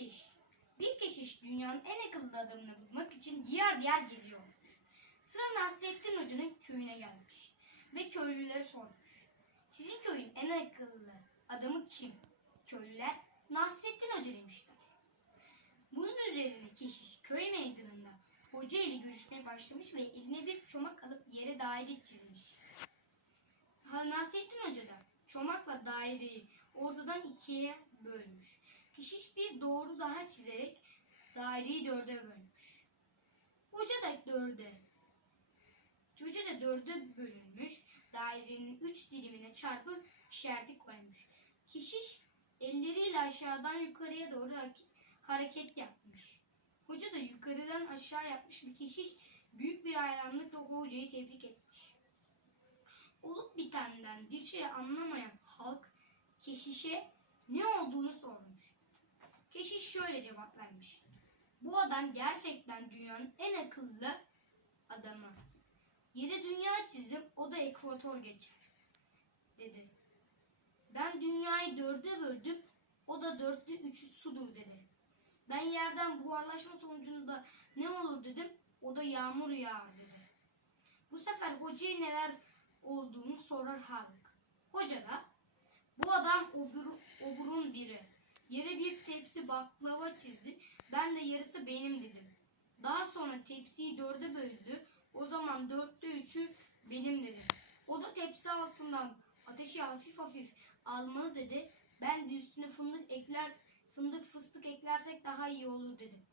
Keşiş. Bir keşiş dünyanın en akıllı adamını bulmak için diğer diğer geziyormuş. Sıra Nasrettin Hoca'nın köyüne gelmiş. Ve köylülere sormuş. Sizin köyün en akıllı adamı kim? Köylüler Nasrettin Hoca demişler. Bunun üzerine keşiş köy meydanında hoca ile görüşmeye başlamış ve eline bir çomak alıp yere daire çizmiş. Nasrettin Hoca da çomakla daireyi ortadan ikiye bölmüş. Keşiş bir doğru daha çizerek daireyi dörde bölmüş. Hoca da dörde. Hoca da dörde bölünmüş. Dairenin üç dilimine çarpı işareti koymuş. Keşiş elleriyle aşağıdan yukarıya doğru hareket yapmış. Hoca da yukarıdan aşağı yapmış bir keşiş büyük bir hayranlıkla hocayı tebrik etmiş. Olup bitenden bir şey anlamayan halk keşişe ne olduğunu sormuş. Keşiş şöyle cevap vermiş. Bu adam gerçekten dünyanın en akıllı adamı. Yedi dünya çizdim o da ekvator geçer dedi. Ben dünyayı dörde böldüm o da dörtte üçü sudur dedi. Ben yerden buharlaşma sonucunda ne olur dedim o da yağmur yağar dedi. Bu sefer hocaya neler olduğunu sorar halk. Hoca da bu adam obur, oburun biri. Baklava çizdi. Ben de yarısı benim dedim. Daha sonra tepsiyi dörde böldü. O zaman dörtte üçü benim dedim. O da tepsi altından ateşi hafif hafif almalı dedi. Ben de üstüne fındık ekler, fındık fıstık eklersek daha iyi olur dedim.